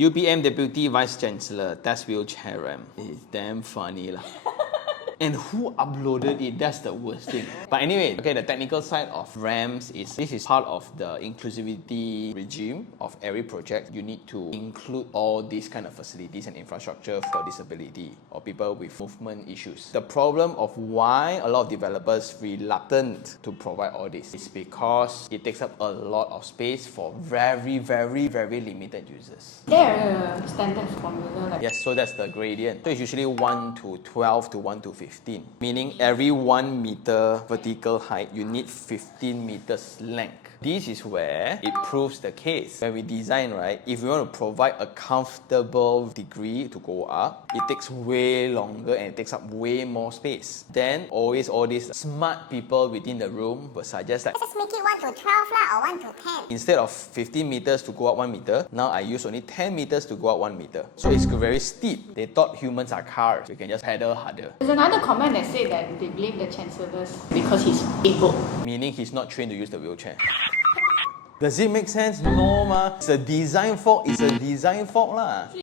UPM Deputy Vice Chancellor test wheelchair ramp. It's damn funny lah. And who uploaded it? That's the worst thing. But anyway, okay, the technical side of ramps is this is part of the inclusivity regime of every project. You need to include all these kind of facilities and infrastructure for disability or people with movement issues. The problem of why a lot of developers reluctant to provide all this is because it takes up a lot of space for very limited users. There a standard formula like Yes, so that's the gradient. So it's usually 1 to 12 to 1 to 15, meaning every 1 meter vertical height, you need 15 meters length. This is where it proves the case. When we design, right, if we want to provide a comfortable degree to go up, it takes way longer and it takes up way more space. Then always all these smart people within the room will suggest like, Let's just make it 1 to 12 lah, or 1 to 10. instead of 15 meters to go up 1 meter, now I use only 10 meters to go up 1 meter. So it's very steep. They thought humans are cars. You can just pedal harder. There's another comment that said that they blame the chancellors because he's able. Meaning he's not trained to use the wheelchair. Does it make sense? No ma. It's a design fault. It's a design fault lah.